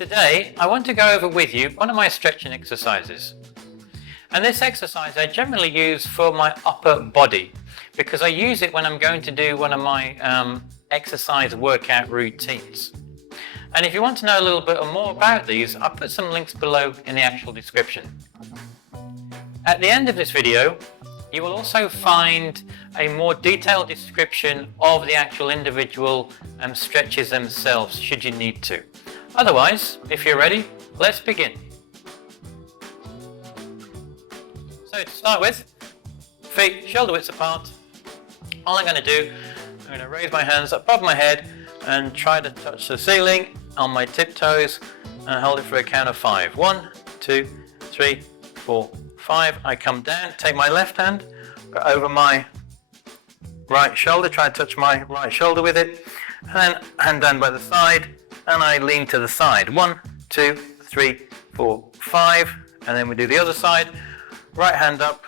Today I want to go over with you one of my stretching exercises. And this exercise I generally use for my upper body because I use it when I'm going to do one of my exercise workout routines. And if you want to know a little bit more about these, I'll put some links below in the actual description. At the end of this video, you will also find a more detailed description of the actual individual stretches themselves, should you need to. Otherwise, if you're ready, let's begin. So to start with, feet shoulder widths apart. All I'm going to do, I'm going to raise my hands above my head and try to touch the ceiling on my tiptoes and hold it for a count of 5. 1, 2, 3, 4, 5. I come down, take my left hand, go over my right shoulder, try to touch my right shoulder with it, and then hand down by the side, and I lean to the side. 1, 2, 3, 4, 5, and then we do the other side. Right hand up,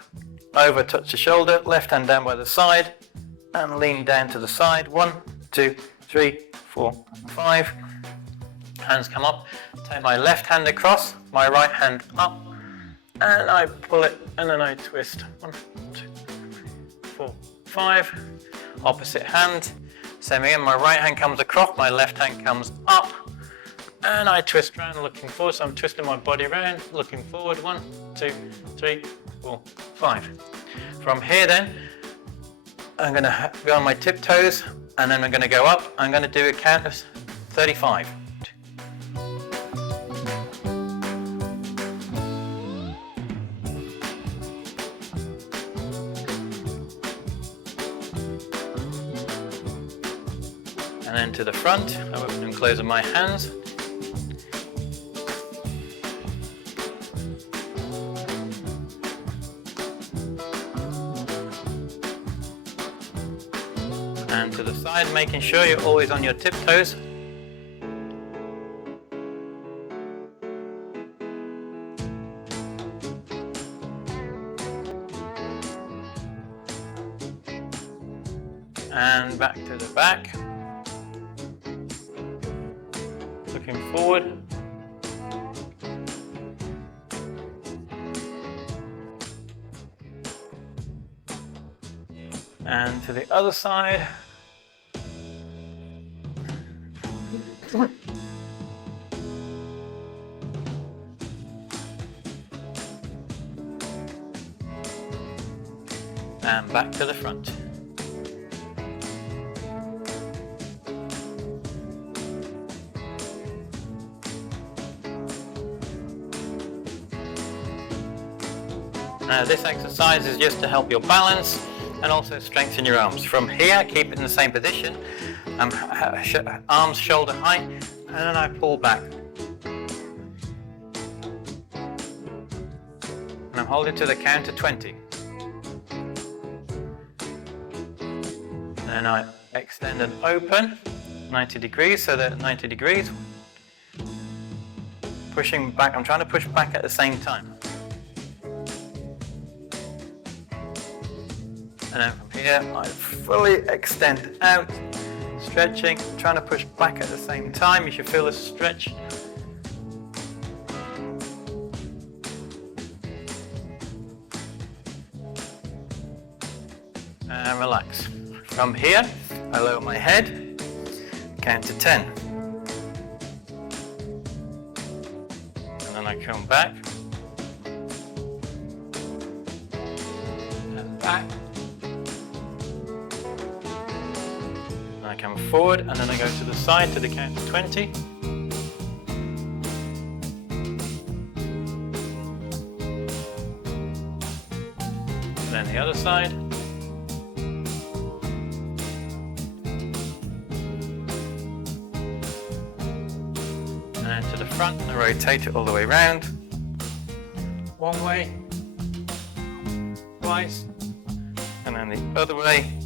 over, touch the shoulder, left hand down by the side, and lean down to the side. 1, 2, 3, 4, 5. Hands come up, take my left hand across, my right hand up, and I pull it, and then I twist. 1, 2, 4, 5. Opposite hand. Same again, my right hand comes across, my left hand comes up, and I twist around looking forward. So I'm twisting my body around, looking forward. 1, 2, 3, 4, 5. From here then, I'm going to go on my tiptoes, and then I'm going to go up. I'm going to do a count of 35. And then to the front, I open and close my hands. And to the side, making sure you're always on your tiptoes. And back to the back. Looking forward. And to the other side. And back to the front. This exercise is just to help your balance and also strengthen your arms. From here, keep it in the same position, arms shoulder height, and then I pull back. And I'm holding to the count of 20. Then I extend and open 90 degrees, so that 90 degrees. Pushing back, I'm trying to push back at the same time. And then from here, I fully extend out, stretching, trying to push back at the same time. You should feel a stretch. And relax. From here, I lower my head, count to 10. And then I come back. And back. I come forward, and then I go to the side to the count of 20. Then the other side. And then to the front, and I rotate it all the way around. One way, twice, and then the other way.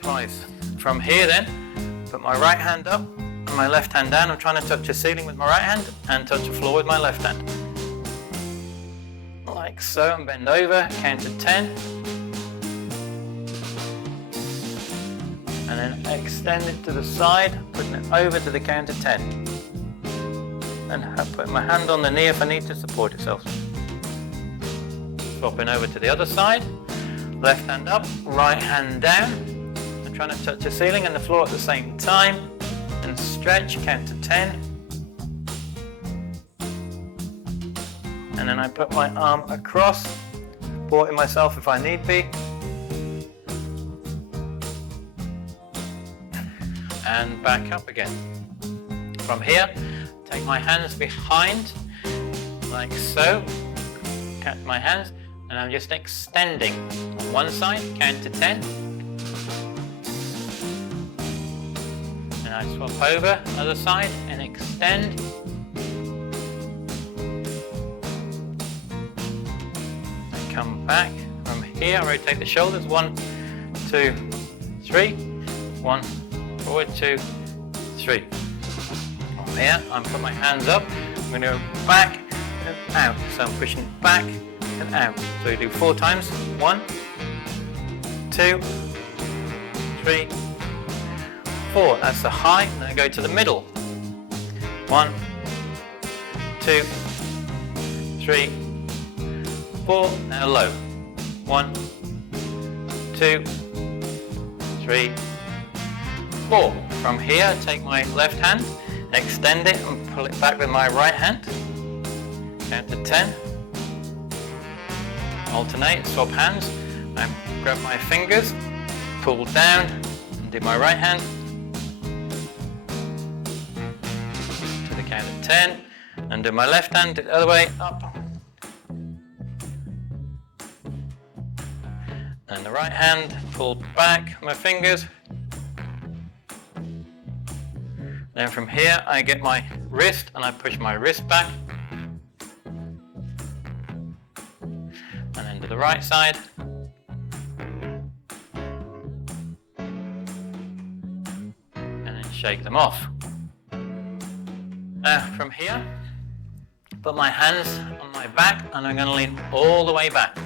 Twice. From here then, put my right hand up and my left hand down. I'm trying to touch the ceiling with my right hand and touch the floor with my left hand. Like so, and bend over, count to 10. And and then extend it to the side, putting it over to the count of 10. And putting my hand on the knee if I need to support itself. Swapping over to the other side, left hand up, right hand down, and trying to touch the ceiling and the floor at the same time, and stretch, count to 10. And then I put my arm across, supporting myself if I need be. And back up again. From here, take my hands behind, like so. Catch my hands, and I'm just extending. On one side, count to 10. And I swap over, other side, and extend. And come back. From here, rotate the shoulders. 1, 2, 3. 1, forward, 2, 3. From here, I'm putting my hands up. I'm going to go back and out. So I'm pushing back and out. So you do 4 times. 1, 2, 3, 4. That's the high. And then I go to the middle. 1, 2, 3, 4. Now low. 1, 2, 3, 4. From here, take my left hand, extend it and pull it back with my right hand. Count to 10. Alternate, swap hands. I grab my fingers, pull down, and do my right hand. To the count of 10. And do my left hand the other way, up. And the right hand, pulled back, my fingers. Then from here, I get my wrist and I push my wrist back. And then to the right side. And then shake them off. Now from here, put my hands on my back and I'm going to lean all the way back.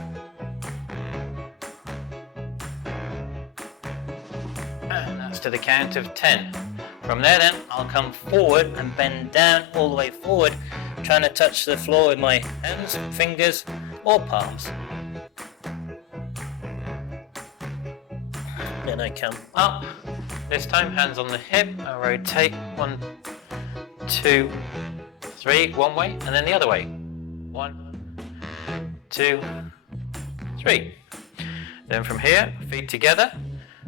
And that's to the count of 10. From there then, I'll come forward and bend down all the way forward, trying to touch the floor with my hands, fingers or palms. Then I come up, this time hands on the hip, I rotate 1, 2, 3, one way and then the other way. 1, 2, 3. Then from here, feet together,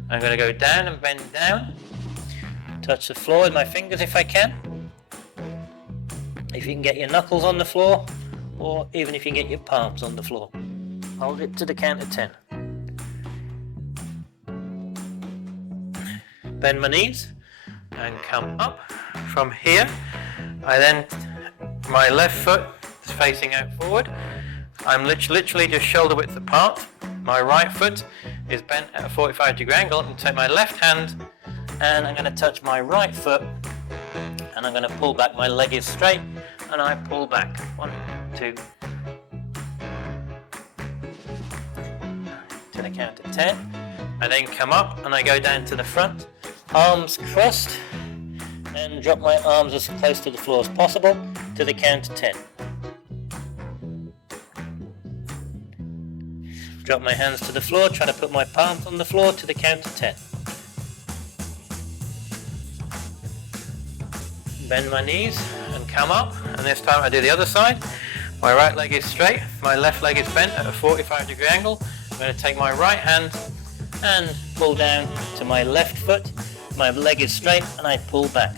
I'm going to go down and bend down. Touch the floor with my fingers if I can. If you can get your knuckles on the floor, or even if you can get your palms on the floor. Hold it to the count of 10. Bend my knees and come up. From here, I then, my left foot is facing out forward. I'm literally just shoulder width apart. My right foot is bent at a 45-degree angle. I'm going to take my left hand and I'm going to touch my right foot and I'm going to pull back. My leg is straight and I pull back. 1, 2. To the count of 10. I then come up and I go down to the front. Arms crossed and drop my arms as close to the floor as possible to the count of 10. Drop my hands to the floor, try to put my palms on the floor to the count of 10. Bend my knees and come up, and this time I do the other side. My right leg is straight, my left leg is bent at a 45-degree angle. I'm going to take my right hand and pull down to my left foot. My leg is straight and I pull back.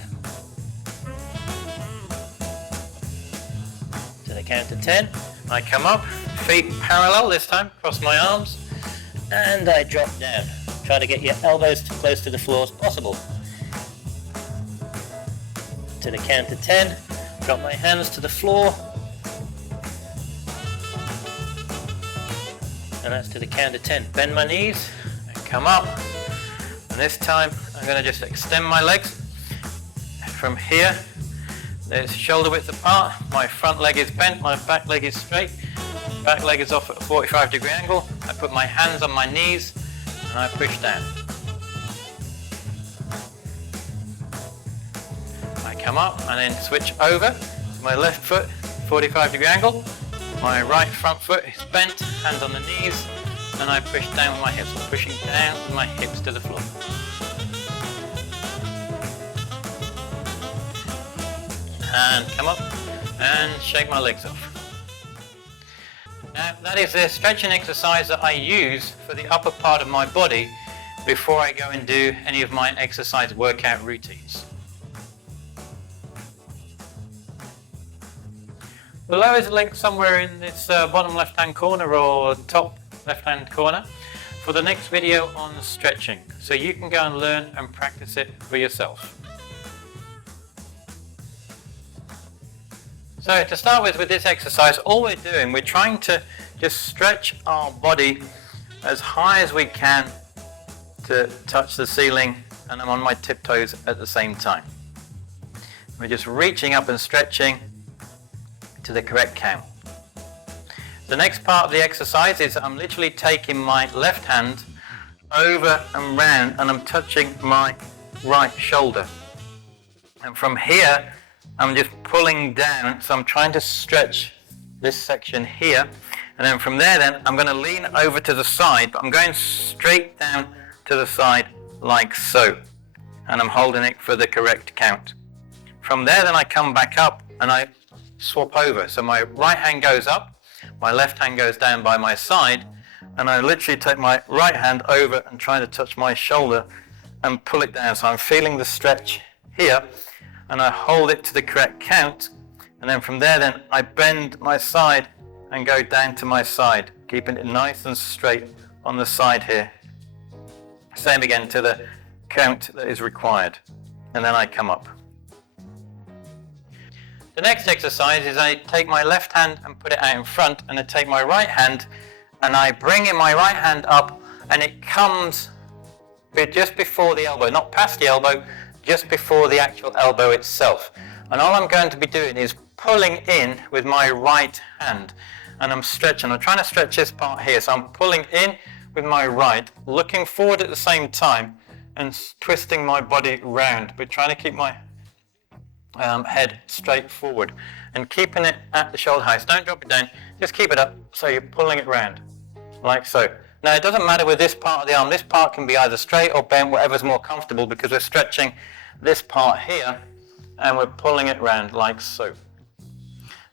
To the count of 10, I come up, feet parallel this time, cross my arms, and I drop down. Try to get your elbows as close to the floor as possible. To the count of 10, drop my hands to the floor, and that's to the count of 10. Bend my knees and come up, and this time I'm going to just extend my legs. From here, there's shoulder width apart, my front leg is bent, my back leg is straight, back leg is off at a 45-degree angle. I put my hands on my knees and I push down. come up and then switch over. My left foot, 45-degree angle. My right front foot is bent, hands on the knees, and I push down with my hips, pushing down with my hips to the floor. And come up and shake my legs off. Now that is the stretching exercise that I use for the upper part of my body before I go and do any of my exercise workout routines. Below is a link somewhere in this bottom left hand corner or top left hand corner for the next video on stretching, so you can go and learn and practice it for yourself. So to start with this exercise, all we're doing, we're trying to just stretch our body as high as we can to touch the ceiling, and I'm on my tiptoes at the same time. We're just reaching up and stretching to the correct count. The next part of the exercise is I'm literally taking my left hand over and round and I'm touching my right shoulder. And from here, I'm just pulling down, so I'm trying to stretch this section here, and then from there then I'm going to lean over to the side, but I'm going straight down to the side like so, and I'm holding it for the correct count. From there then I come back up and I swap over, so my right hand goes up, my left hand goes down by my side, and I literally take my right hand over and try to touch my shoulder and pull it down, so I'm feeling the stretch here, and I hold it to the correct count, and then from there then I bend my side and go down to my side, keeping it nice and straight on the side here. Same again to the count that is required, and then I come up. The next exercise is I take my left hand and put it out in front, and I take my right hand and I bring in my right hand up, and it comes just before the elbow, not past the elbow, just before the actual elbow itself. And all I'm going to be doing is pulling in with my right hand, and I'm stretching. I'm trying to stretch this part here, so I'm pulling in with my right, looking forward at the same time and twisting my body round, but trying to keep my head straight forward and keeping it at the shoulder height. So don't drop it down, just keep it up, so you're pulling it round like so. Now it doesn't matter with this part of the arm, this part can be either straight or bent, whatever's more comfortable, because we're stretching this part here and we're pulling it round like so,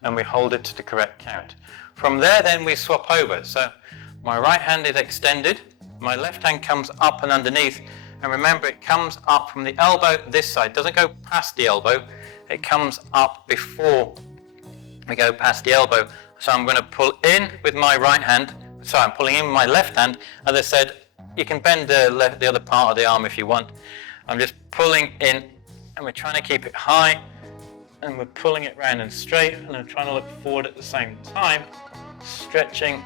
and we hold it to the correct count. From there then we swap over, so my right hand is extended, my left hand comes up and underneath, and remember it comes up from the elbow this side, doesn't go past the elbow, it comes up before we go past the elbow. So I'm going to pull in with my right hand, sorry, I'm pulling in with my left hand. As I said, you can bend the other part of the arm if you want. I'm just pulling in, and we're trying to keep it high, and we're pulling it round and straight, and I'm trying to look forward at the same time, stretching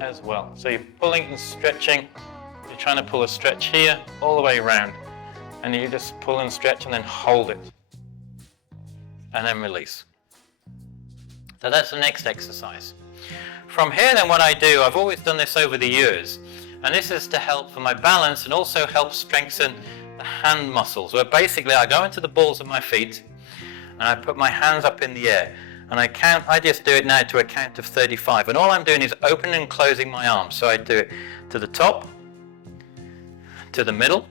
as well. So you're pulling and stretching, you're trying to pull a stretch here all the way around, and you just pull and stretch and then hold it, and then release. So that's the next exercise. From here then what I do, I've always done this over the years, and this is to help for my balance and also help strengthen the hand muscles, where basically I go into the balls of my feet and I put my hands up in the air and I just do it now to a count of 35, and all I'm doing is opening and closing my arms. So I do it to the top, to the middle,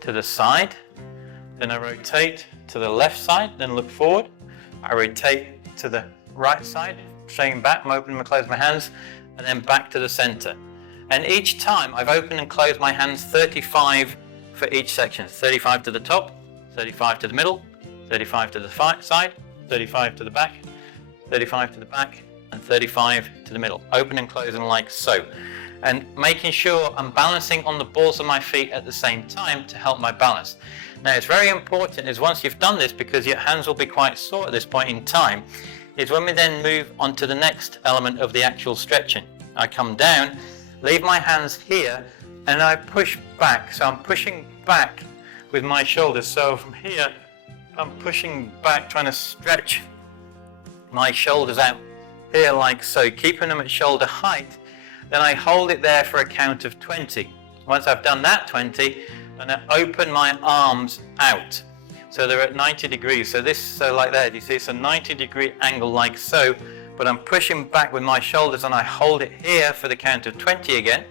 to the side, then I rotate to the left side, then look forward, I rotate to the right side, straighten back, I'm opening and closing my hands, and then back to the center. And each time I've opened and closed my hands 35 for each section. 35 to the top, 35 to the middle, 35 to the side, 35 to the back, 35 to the back, and 35 to the middle. Open and closing like so. And making sure I'm balancing on the balls of my feet at the same time to help my balance. Now it's very important is once you've done this, because your hands will be quite sore at this point in time, is when we then move on to the next element of the actual stretching. I come down, leave my hands here, and I push back. So I'm pushing back with my shoulders. So from here, I'm pushing back, trying to stretch my shoulders out here like so, keeping them at shoulder height. Then I hold it there for a count of 20. Once I've done that 20, then I open my arms out. So they're at 90 degrees. So like that, you see it's a 90-degree angle like so, but I'm pushing back with my shoulders and I hold it here for the count of 20 again.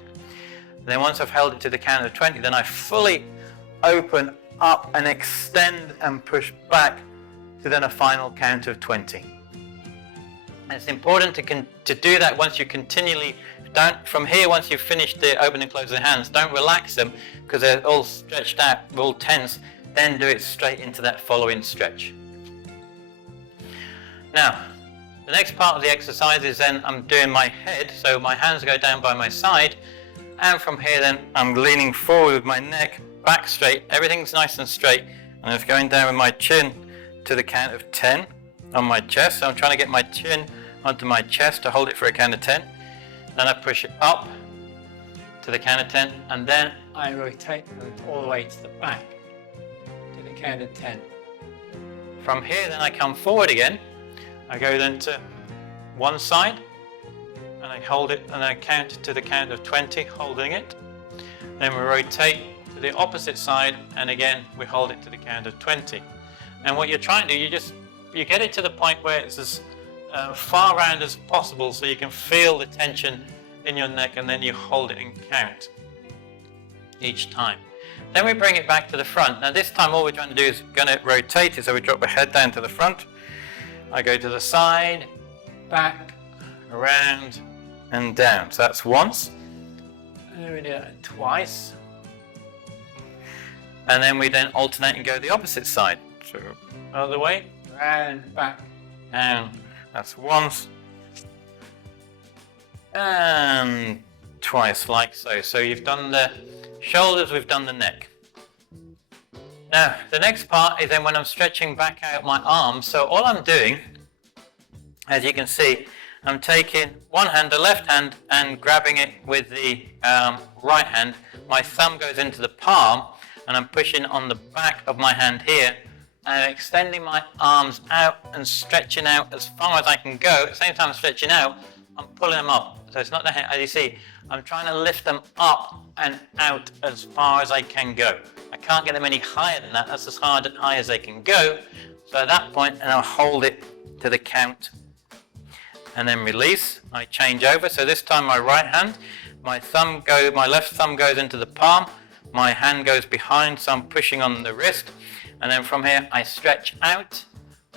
Then once I've held it to the count of 20, then I fully open up and extend and push back to then a final count of 20. And it's important to do that once you continually, from here, once you've finished the open and close the hands, don't relax them because they're all stretched out, all tense, then do it straight into that following stretch. Now, the next part of the exercise is then I'm doing my head, so my hands go down by my side, and from here then I'm leaning forward with my neck back straight, everything's nice and straight, and I'm going down with my chin to the count of 10 on my chest. So I'm trying to get my chin onto my chest to hold it for a count of 10. Then I push it up to the count of 10, and then I rotate all the way to the back to the count of 10. From here then I come forward again. I go then to one side and I hold it and I count to the count of 20, holding it. Then we rotate to the opposite side, and again we hold it to the count of 20. And what you're trying to do, you get it to the point where it's as far round as possible so you can feel the tension in your neck, and then you hold it and count each time. Then we bring it back to the front. Now this time all we're trying to do is going to rotate it, so we drop the head down to the front. I go to the side, back, around and down. So that's once. And then we do that twice. And then we then alternate and go the opposite side. So other way, round, back, down. That's once. And twice, like so. So you've done the shoulders, we've done the neck. Now, the next part is then when I'm stretching back out my arms. So all I'm doing, as you can see, I'm taking one hand, the left hand, and grabbing it with the right hand. My thumb goes into the palm, and I'm pushing on the back of my hand here, and I'm extending my arms out and stretching out as far as I can go. At the same time I'm stretching out, I'm pulling them up. So it's not the hand, as you see, I'm trying to lift them up and out as far as I can go. I can't get them any higher than that. That's as high as they can go. So at that point, and I'll hold it to the count and then release. I change over. So this time my right hand, my left thumb goes into the palm. My hand goes behind, so I'm pushing on the wrist. And then from here, I stretch out,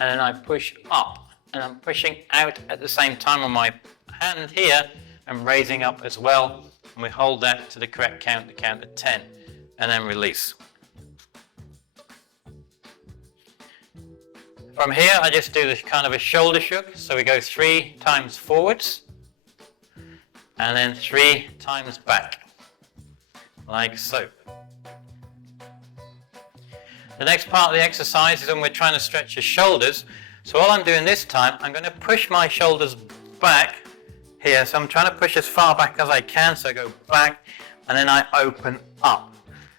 and then I push up. And I'm pushing out at the same time on my hand here, and raising up as well. And we hold that to the correct count, the count of 10, and then release. From here, I just do this kind of a shoulder shrug. So we go 3 times forwards, and then 3 times back, like so. The next part of the exercise is when we're trying to stretch your shoulders. So all I'm doing this time, I'm going to push my shoulders back here. So I'm trying to push as far back as I can. So I go back and then I open up.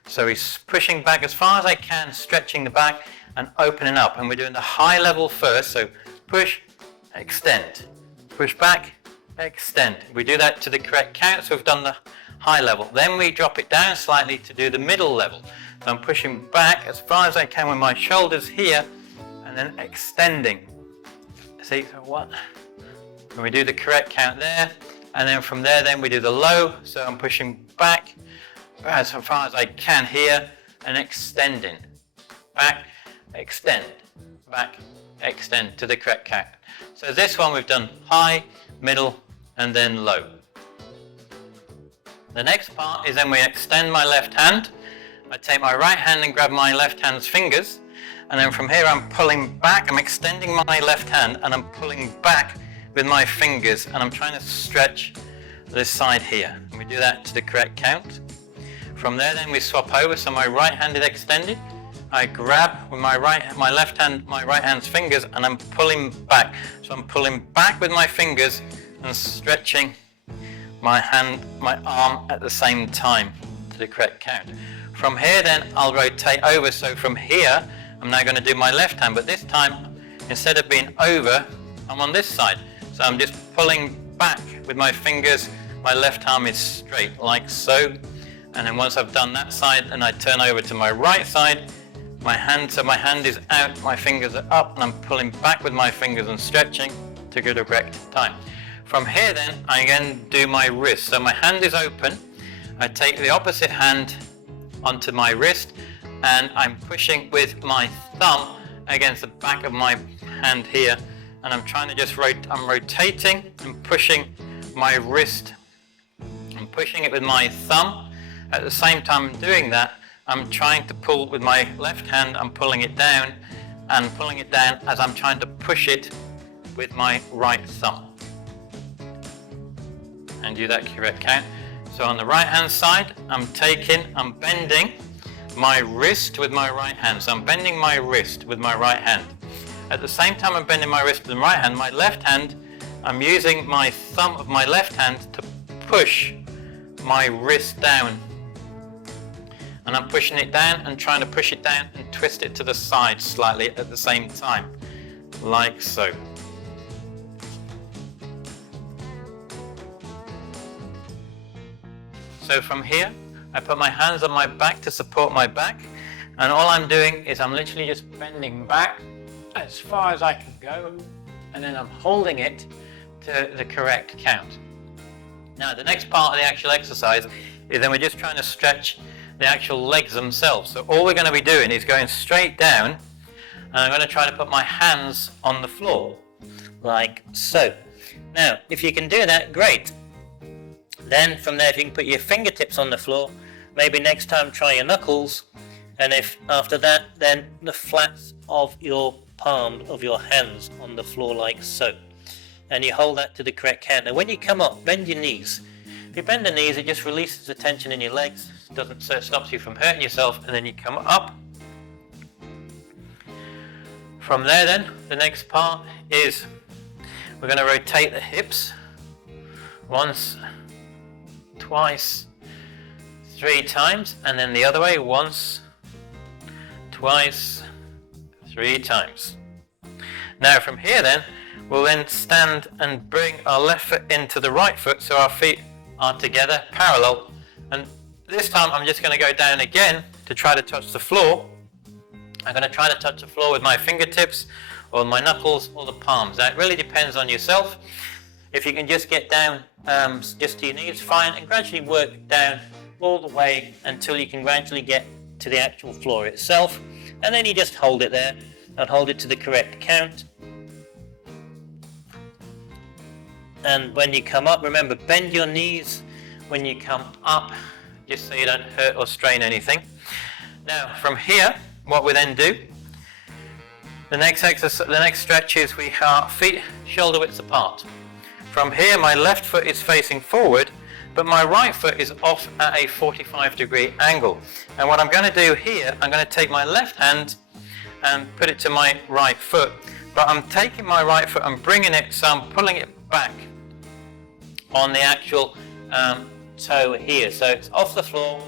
So he's pushing back as far as I can, stretching the back and opening up. And we're doing the high level first. So push, extend, push back, extend. We do that to the correct count. So we've done the high level. Then we drop it down slightly to do the middle level. So I'm pushing back as far as I can with my shoulders here and then extending. See, so what? And we do the correct count there, and then from there then we do the low. So I'm pushing back as far as I can here and extending. Back, extend, back, extend to the correct count. So this one we've done high, middle and then low. The next part is then we extend my left hand. I take my right hand and grab my left hand's fingers, and then from here I'm pulling back, I'm extending my left hand and I'm pulling back with my fingers, and I'm trying to stretch this side here. And we do that to the correct count. From there then we swap over, so my right hand is extended. I grab with my right hand's fingers, and I'm pulling back. So I'm pulling back with my fingers and stretching my arm at the same time to the correct count. From here then I'll rotate over, so from here I'm now going to do my left hand, but this time instead of being over, I'm on this side. So I'm just pulling back with my fingers, my left arm is straight like so, and then once I've done that side and I turn over to my right side, my hand, so my hand is out, my fingers are up, and I'm pulling back with my fingers and stretching to get the correct time. From here then, I again do my wrist. So my hand is open, I take the opposite hand onto my wrist, and I'm pushing with my thumb against the back of my hand here, and I'm trying to just I'm rotating and pushing my wrist. I'm pushing it with my thumb. At the same time I'm doing that, I'm trying to pull with my left hand, I'm pulling it down and pulling it down as I'm trying to push it with my right thumb. And do that correct count. So on the right hand side, I'm bending my wrist with my right hand. So I'm bending my wrist with my right hand. At the same time I'm bending my wrist with my right hand, my left hand, I'm using my thumb of my left hand to push my wrist down. And I'm pushing it down and trying to push it down and twist it to the side slightly at the same time, like so. So from here, I put my hands on my back to support my back, and all I'm doing is I'm literally just bending back as far as I can go, and then I'm holding it to the correct count. Now the next part of the actual exercise is then we're just trying to stretch the actual legs themselves. So all we're going to be doing is going straight down, and I'm going to try to put my hands on the floor, like so. Now, if you can do that, great. Then from there, if you can put your fingertips on the floor, maybe next time try your knuckles, and if after that, then the flats of your palm of your hands on the floor like so. And you hold that to the correct count. And when you come up, bend your knees. If you bend the knees, it just releases the tension in your legs, stops you from hurting yourself, and then you come up. From there then, the next part is we're going to rotate the hips once, twice, 3 times, and then the other way, once, twice, 3 times. Now from here then, we'll then stand and bring our left foot into the right foot so our feet are together, parallel, and this time I'm just going to go down again to try to touch the floor. I'm going to try to touch the floor with my fingertips or my knuckles or the palms. Now it really depends on yourself. If you can just get down just to your knees, fine, and gradually work down all the way until you can gradually get to the actual floor itself, and then you just hold it there and hold it to the correct count. And when you come up, remember, bend your knees when you come up, just so you don't hurt or strain anything. Now from here, what we then do, the next stretch is we are feet shoulder widths apart. From here, my left foot is facing forward, but my right foot is off at a 45-degree angle. And what I'm going to do here, I'm going to take my left hand and put it to my right foot, but I'm taking my right foot and bringing it, so I'm pulling it back on the actual toe here. So it's off the floor,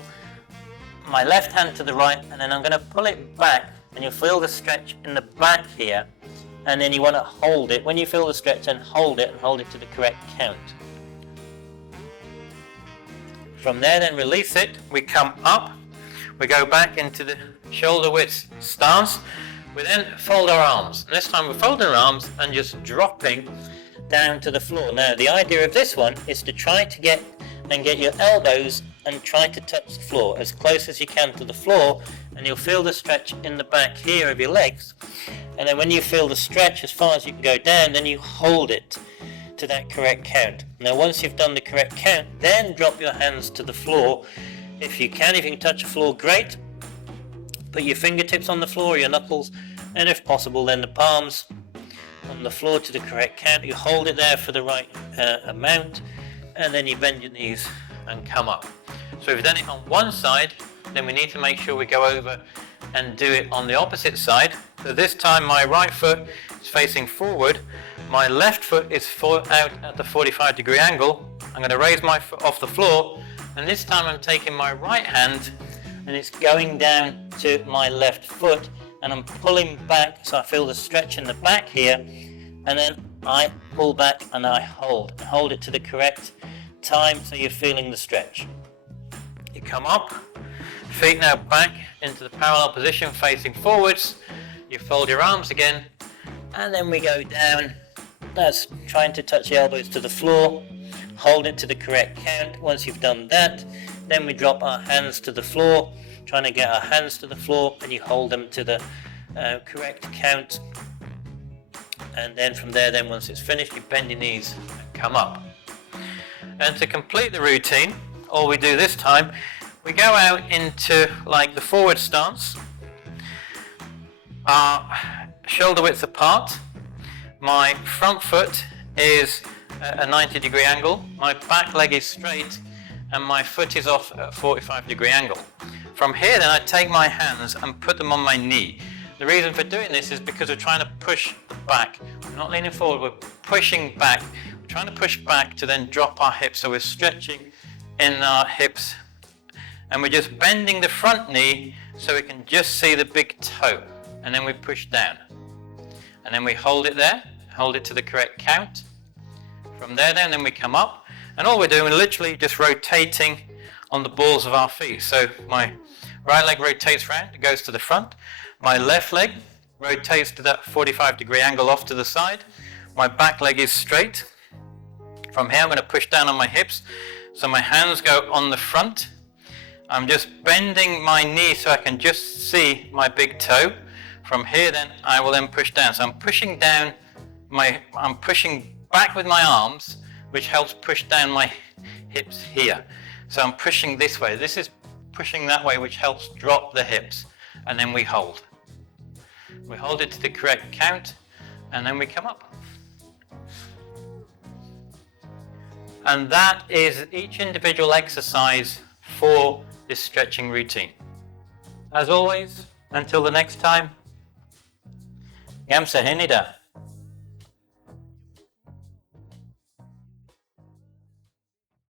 my left hand to the right, and then I'm going to pull it back, and you'll feel the stretch in the back here, and then you want to hold it. When you feel the stretch, then hold it to the correct count. From there, then release it. We come up, we go back into the shoulder width stance. We then fold our arms. And this time we're folding our arms and just dropping down to the floor. Now the idea of this one is to try to get your elbows and try to touch the floor as close as you can to the floor, and you'll feel the stretch in the back here of your legs. And then when you feel the stretch as far as you can go down, then you hold it to that correct count. Now once you've done the correct count, then drop your hands to the floor. If you can touch the floor, great. Put your fingertips on the floor, your knuckles, and if possible then the palms on the floor to the correct count. You hold it there for the right amount, and then you bend your knees and come up. So if you've done it on one side, then we need to make sure we go over and do it on the opposite side. So this time my right foot is facing forward, my left foot is out at the 45-degree angle. I'm going to raise my foot off the floor, and this time I'm taking my right hand and it's going down to my left foot, and I'm pulling back so I feel the stretch in the back here, and then I pull back and I hold it to the correct time so you're feeling the stretch. You come up, Feet now back into the parallel position, facing forwards. You fold your arms again, and then we go down. That's trying to touch the elbows to the floor. Hold it to the correct count. Once you've done that, then we drop our hands to the floor, trying to get our hands to the floor, and you hold them to the correct count. And then from there, then once it's finished, you bend your knees and come up. And to complete the routine, all we do this time, we go out into like the forward stance, shoulder width apart. My front foot is at a 90-degree angle, my back leg is straight, and my foot is off at a 45-degree angle. From here then I take my hands and put them on my knee. The reason for doing this is because we're trying to push back. We're not leaning forward, we're pushing back. We're trying to push back to then drop our hips, so we're stretching in our hips. And we're just bending the front knee so we can just see the big toe. And then we push down. And then we hold it there, hold it to the correct count. From there then we come up. And all we're doing is literally just rotating on the balls of our feet. So my right leg rotates round, it goes to the front. My left leg rotates to that 45-degree angle off to the side. My back leg is straight. From here I'm going to push down on my hips. So my hands go on the front. I'm just bending my knee so I can just see my big toe. From here then I will then push down. So I'm pushing down I'm pushing back with my arms, which helps push down my hips here. So I'm pushing this way. This is pushing that way, which helps drop the hips. And then we hold. We hold it to the correct count, and then we come up. And that is each individual exercise for this stretching routine. As always, until the next time, Gam Sa Hae Ni.